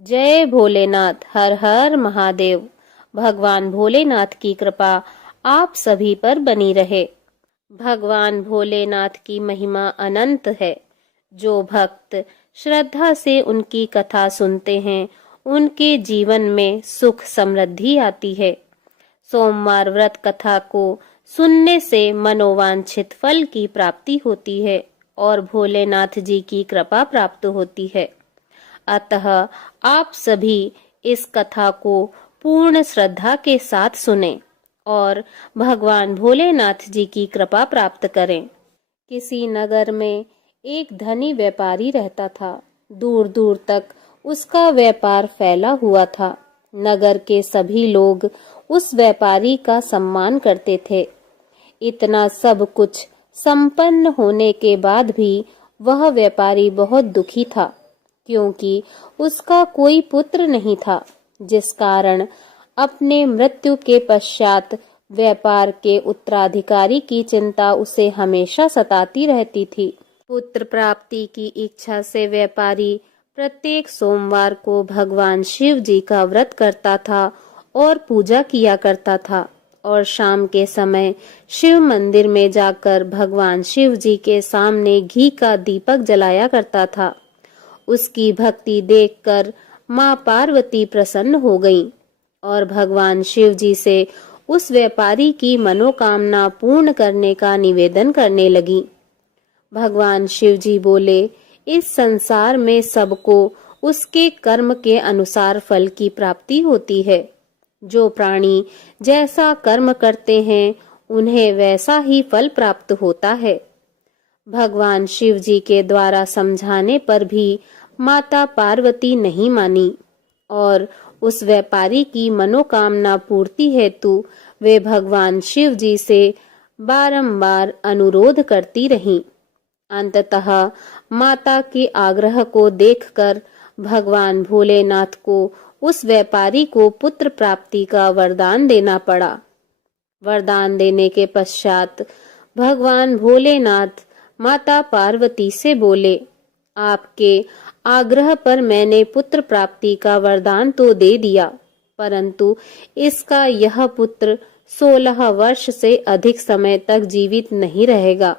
जय भोलेनाथ। हर हर महादेव। भगवान भोलेनाथ की कृपा आप सभी पर बनी रहे। भगवान भोलेनाथ की महिमा अनंत है। जो भक्त श्रद्धा से उनकी कथा सुनते हैं, उनके जीवन में सुख समृद्धि आती है। सोमवार व्रत कथा को सुनने से मनोवांछित फल की प्राप्ति होती है और भोलेनाथ जी की कृपा प्राप्त होती है। अतः आप सभी इस कथा को पूर्ण श्रद्धा के साथ सुनें और भगवान भोलेनाथ जी की कृपा प्राप्त करें। किसी नगर में एक धनी व्यापारी रहता था। दूर दूर तक उसका व्यापार फैला हुआ था। नगर के सभी लोग उस व्यापारी का सम्मान करते थे। इतना सब कुछ संपन्न होने के बाद भी वह व्यापारी बहुत दुखी था, क्योंकि उसका कोई पुत्र नहीं था, जिस कारण अपने मृत्यु के पश्चात व्यापार के उत्तराधिकारी की चिंता उसे हमेशा सताती रहती थी। पुत्र प्राप्ति की इच्छा से व्यापारी प्रत्येक सोमवार को भगवान शिव जी का व्रत करता था और पूजा किया करता था और शाम के समय शिव मंदिर में जाकर भगवान शिव जी के सामने घी का दीपक जलाया करता था। उसकी भक्ति देखकर माँ पार्वती प्रसन्न हो गईं और भगवान शिव जी से उस व्यापारी की मनोकामना पूर्ण करने का निवेदन करने लगी। भगवान शिव जी बोले, इस संसार में सबको उसके कर्म के अनुसार फल की प्राप्ति होती है। जो प्राणी जैसा कर्म करते हैं, उन्हें वैसा ही फल प्राप्त होता है। भगवान शिव जी के द्वारा समझाने पर भी माता पार्वती नहीं मानी और उस व्यापारी की मनोकामना पूर्ति हेतु वे भगवान शिव जी से बारंबार अनुरोध करती रहीं। अंततः माता के आग्रह को देखकर भगवान भोलेनाथ को उस व्यापारी को पुत्र प्राप्ति का वरदान देना पड़ा। वरदान देने के पश्चात भगवान भोलेनाथ माता पार्वती से बोले, आपके आग्रह पर मैंने पुत्र प्राप्ति का वरदान तो दे दिया, परंतु इसका यह पुत्र 16 वर्ष से अधिक समय तक जीवित नहीं रहेगा।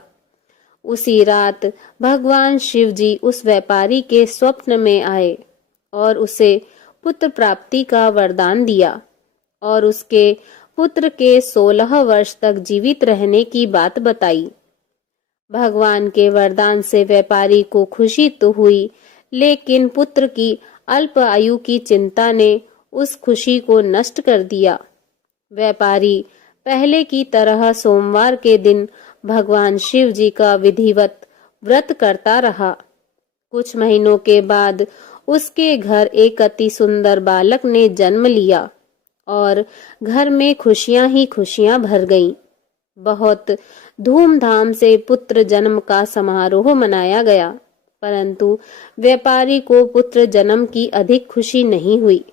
उसी रात भगवान शिव जी उस व्यापारी के स्वप्न में आए और उसे पुत्र प्राप्ति का वरदान दिया और उसके पुत्र के 16 वर्ष तक जीवित रहने की बात बताई। भगवान के वरदान से व्यापारी को खुशी तो हुई, लेकिन पुत्र की अल्प आयु की चिंता ने उस खुशी को नष्ट कर दिया। व्यापारी पहले की तरह सोमवार के दिन भगवान शिव जी का विधिवत व्रत करता रहा। कुछ महीनों के बाद उसके घर एक अति सुंदर बालक ने जन्म लिया और घर में खुशियां ही खुशियां भर गईं। बहुत धूमधाम से पुत्र जन्म का समारोह मनाया गया, परंतु व्यापारी को पुत्र जन्म की अधिक खुशी नहीं हुई,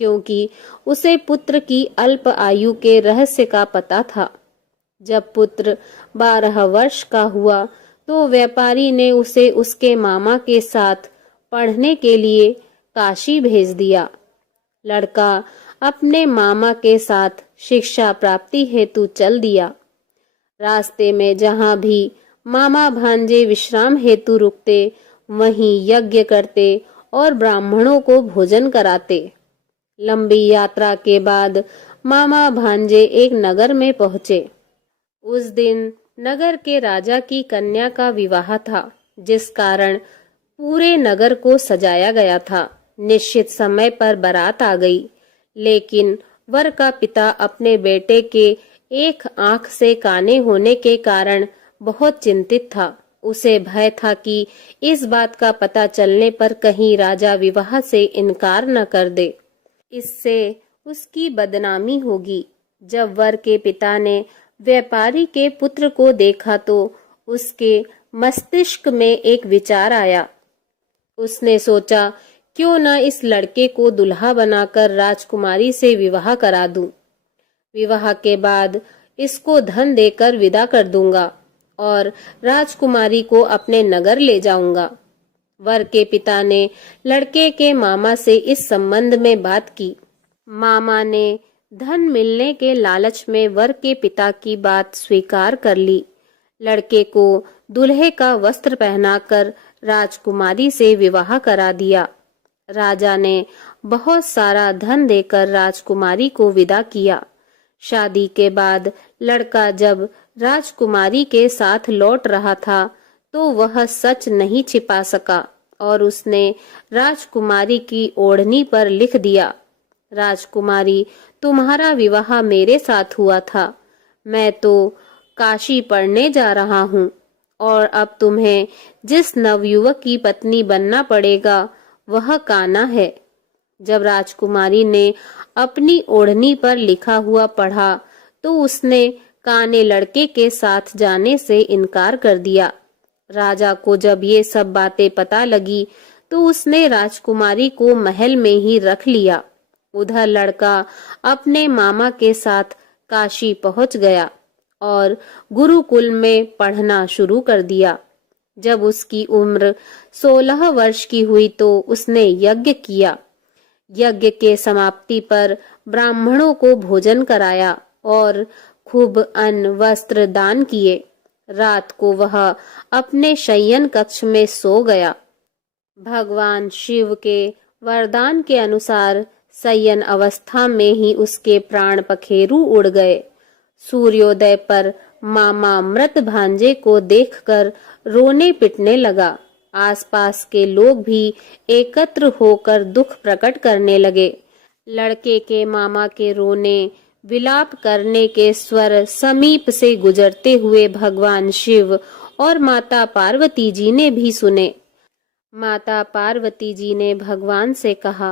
क्योंकि उसे पुत्र की अल्प आयु के रहस्य का पता था। जब पुत्र 12 वर्ष का हुआ तो व्यापारी ने उसे उसके मामा के साथ पढ़ने के लिए काशी भेज दिया। लड़का अपने मामा के साथ शिक्षा प्राप्ति हेतु चल दिया। रास्ते में जहाँ भी मामा भांजे विश्राम हेतु रुकते, वहीं यज्ञ करते और ब्राह्मणों को भोजन कराते। लंबी यात्रा के बाद मामा भांजे एक नगर में पहुंचे। उस दिन नगर के राजा की कन्या का विवाह था, जिस कारण पूरे नगर को सजाया गया था। निश्चित समय पर बारात आ गई, लेकिन वर का पिता अपने बेटे के एक आंख से काने होने के कारण बहुत चिंतित था। उसे भय था कि इस बात का पता चलने पर कहीं राजा विवाह से इनकार न कर दे, इससे उसकी बदनामी होगी। जब वर के पिता ने व्यापारी के पुत्र को देखा तो उसके मस्तिष्क में एक विचार आया। उसने सोचा, क्यों न इस लड़के को दुल्हा बनाकर राजकुमारी से विवाह करा दूं। विवाह के बाद इसको धन देकर विदा कर दूंगा और राजकुमारी को अपने नगर ले जाऊंगा। वर के पिता ने लड़के के मामा से इस संबंध में बात की। मामा ने धन मिलने के लालच में वर के पिता की बात स्वीकार कर ली। लड़के को दूल्हे का वस्त्र पहनाकर राजकुमारी से विवाह करा दिया। राजा ने बहुत सारा धन देकर राजकुमारी को विदा किया। शादी के बाद लड़का जब राजकुमारी के साथ लौट रहा था तो वह सच नहीं छिपा सका और उसने राजकुमारी की ओढ़नी पर लिख दिया, राजकुमारी, तुम्हारा विवाह मेरे साथ हुआ था। मैं तो काशी पढ़ने जा रहा हूँ और अब तुम्हें जिस नवयुवक की पत्नी बनना पड़ेगा वह कान्हा है। जब राजकुमारी ने अपनी ओढ़नी पर लिखा हुआ पढ़ा तो उसने काने लड़के के साथ जाने से इनकार कर दिया। राजा को जब ये सब बातें पता लगी तो उसने राजकुमारी को महल में ही रख लिया। उधर लड़का अपने मामा के साथ काशी पहुंच गया और गुरुकुल में पढ़ना शुरू कर दिया। जब उसकी उम्र 16 वर्ष की हुई तो उसने यज्ञ किया। यज्ञ के समाप्ति पर ब्राह्मणों को भोजन कराया और खूब अन्न वस्त्र दान किए। रात को वह अपने शयन कक्ष में सो गया। भगवान शिव के वरदान के अनुसार शयन अवस्था में ही उसके प्राण पखेरु उड़ गए। सूर्योदय पर मामा मृत भांजे को देखकर रोने पिटने लगा। आसपास के लोग भी एकत्र होकर दुख प्रकट करने लगे। लड़के के मामा के रोने विलाप करने के स्वर समीप से गुजरते हुए भगवान शिव और माता पार्वती जी ने भी सुने। माता पार्वती जी ने भगवान से कहा,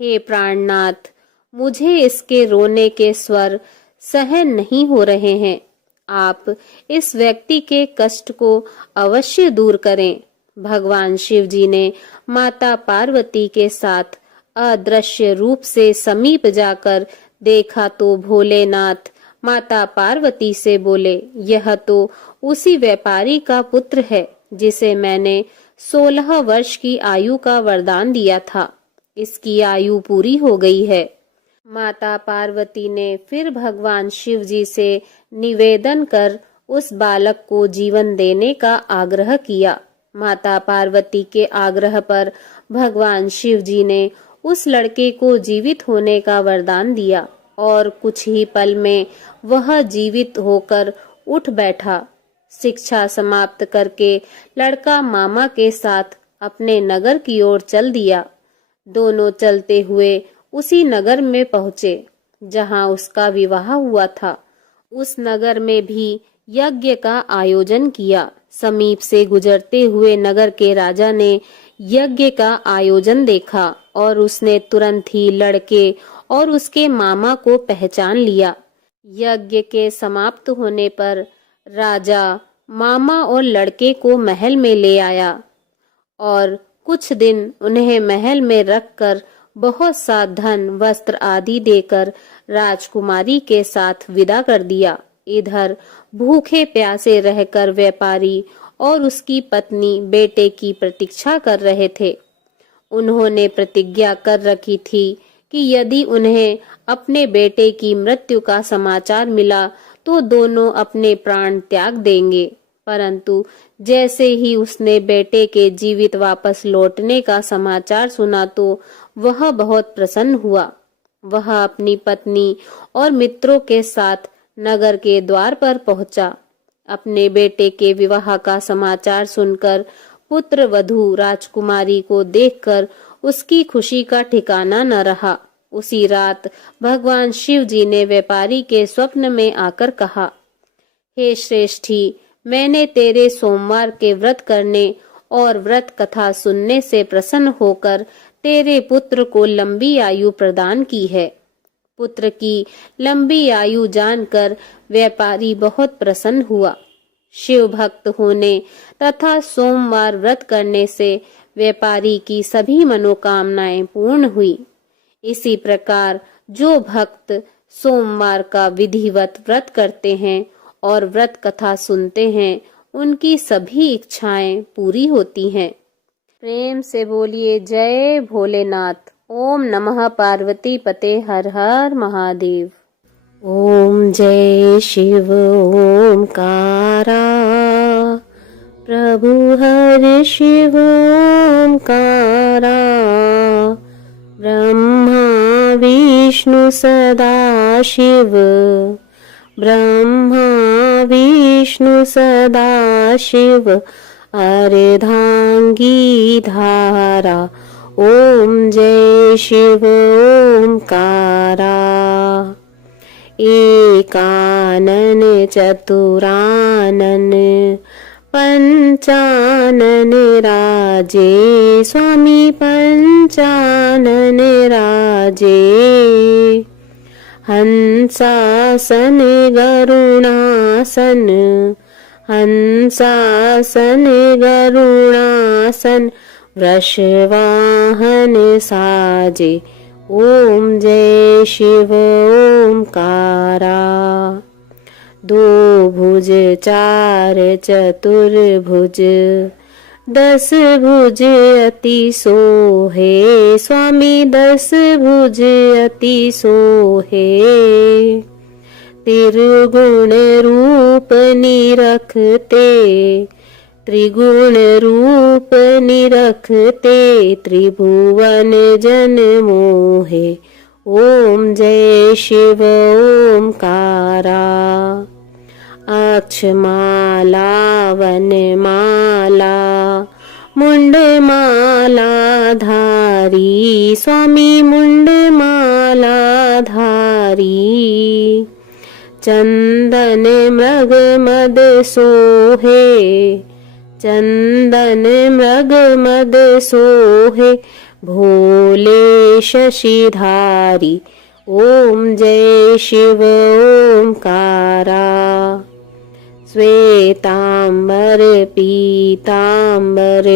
हे प्राणनाथ, मुझे इसके रोने के स्वर सहन नहीं हो रहे हैं। आप इस व्यक्ति के कष्ट को अवश्य दूर करें। भगवान शिव जी ने माता पार्वती के साथ अदृश्य रूप से समीप जाकर देखा तो भोलेनाथ माता पार्वती से बोले, यह तो उसी व्यापारी का पुत्र है जिसे मैंने 16 वर्ष की आयु का वरदान दिया था। इसकी आयु पूरी हो गई है। माता पार्वती ने फिर भगवान शिव जी से निवेदन कर उस बालक को जीवन देने का आग्रह किया। माता पार्वती के आग्रह पर भगवान शिव जी ने उस लड़के को जीवित होने का वरदान दिया और कुछ ही पल में वह जीवित होकर उठ बैठा। शिक्षा समाप्त करके लड़का मामा के साथ अपने नगर की ओर चल दिया। दोनों चलते हुए उसी नगर में पहुंचे जहां उसका विवाह हुआ था। उस नगर में भी यज्ञ का आयोजन किया। समीप से गुजरते हुए नगर के राजा ने यज्ञ का आयोजन देखा और उसने तुरंत ही लड़के और उसके मामा को पहचान लिया। यज्ञ के समाप्त होने पर राजा मामा और लड़के को महल में ले आया और कुछ दिन उन्हें महल में रखकर बहुत सा धन वस्त्र आदि देकर राजकुमारी के साथ विदा कर दिया। इधर भूखे प्यासे रहकर व्यापारी और उसकी पत्नी बेटे की प्रतीक्षा कर रहे थे। उन्होंने प्रतिज्ञा कर रखी थी कि यदि उन्हें अपने बेटे की मृत्यु का समाचार मिला तो दोनों अपने प्राण त्याग देंगे। परंतु जैसे ही उसने बेटे के जीवित वापस लौटने का समाचार सुना तो वह बहुत प्रसन्न हुआ। वह अपनी पत्नी और मित्रों के साथ नगर के द्वार पर पहुंचा। अपने बेटे के विवाह का समाचार सुनकर पुत्र वधू राजकुमारी को देखकर उसकी खुशी का ठिकाना न रहा। उसी रात भगवान शिव जी ने व्यापारी के स्वप्न में आकर कहा, हे श्रेष्ठी, मैंने तेरे सोमवार के व्रत करने और व्रत कथा सुनने से प्रसन्न होकर तेरे पुत्र को लंबी आयु प्रदान की है। पुत्र की लंबी आयु जानकर व्यापारी बहुत प्रसन्न हुआ। शिव भक्त होने तथा सोमवार व्रत करने से व्यापारी की सभी मनोकामनाएं पूर्ण हुई। इसी प्रकार जो भक्त सोमवार का विधिवत व्रत करते हैं और व्रत कथा सुनते हैं, उनकी सभी इच्छाएं पूरी होती हैं। प्रेम से बोलिए जय भोलेनाथ। ओम नमः पार्वती पते हर हर महादेव। ओम जय शिव ओमकारा, प्रभु हर शिव ओमकारा, ब्रह्मा विष्णु सदा शिव, ब्रह्मा विष्णु सदा शिव, अर्धांगी धारा। ओम जय शिव ओमकारा। एकानन चतुरानन पंचानन राजे, स्वामी पंचानन राजे। हंसासन गरुणासन, हंसासन गरुणासन, वृषवाहन साजे। ओम जय शिव ओमकारा। दो भुज चार चतुर्भुज, 10 भुज अति सोहे, स्वामी 10 भुज अति सोहे। त्रिगुण रूप निरखते, त्रिगुण रूप निरखते, त्रिभुवन जन मोहे। ओम जय शिव ओमकारा। अक्षमाला वनमाला, मुंडमाला धारी, स्वामी मुंडमाला धारी। चंदन मृग मद सोहे, चंदन मृग मद सोहे, भोले शशिधारी। ओम जय शिव ओमकारा। श्वेतांबर पीतांबर,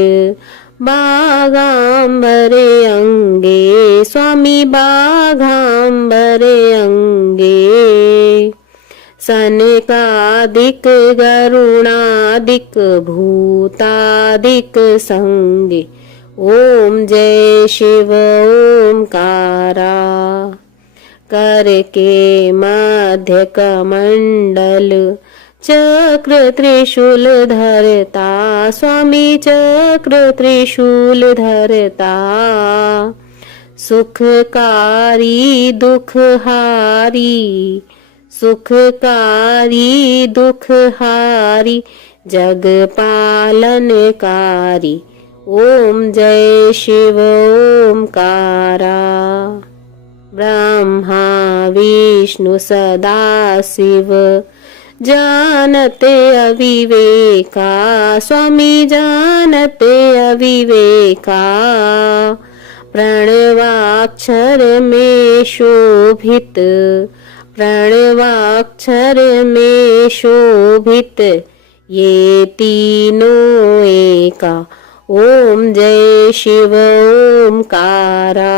बागांबर अंगे, स्वामी बाघांबर अंगे। सनकादिक गरुणादिक भूतादिक संगे। ओम जय शिव ओमकारा। कर के मध्य कमंडल, चक्र त्रिशूल धरता, स्वामी चक्र त्रिशूल धरता। सुखकारी दुखहारी, सुखकारी दुखहारी, जग पालनकारी। ओम जय शिव ओमकारा। ब्रह्मा विष्णु सदा शिव, जानते अविवेका, स्वामी जानते अविवेका। प्रणवाक्षर में शोभित, प्रणवाक्षर में शोभित, ये तीनों एका। ओम जय शिव ओमकारा।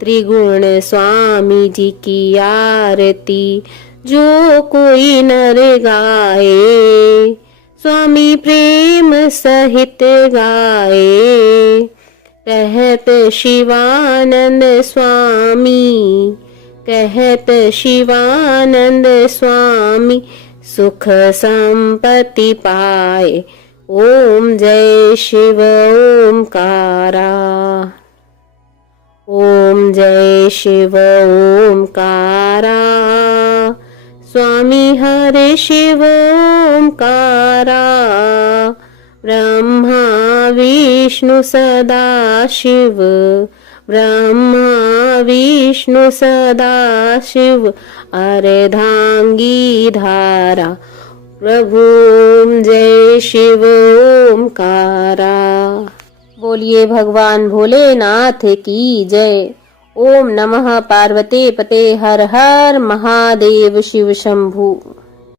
त्रिगुण स्वामी जी की आरती जो कोई नर गाए, स्वामी प्रेम सहित गाए। कहत शिवानंद स्वामी, कहत शिवानंद स्वामी, सुख संपत्ति पाए। ओम जय शिव ओमकारा। ओम जय शिव ओमकारा। स्वामी हरे शिव ओमकारा। ब्रह्मा विष्णु सदा शिव, ब्रह्मा विष्णु सदा शिव, अर्धांगी धारा। प्रभु ओम जय शिव ओमकारा। बोलिए भगवान भोलेनाथ की जय। ओम नमः पार्वती पते हर हर महादेव शिव शंभु।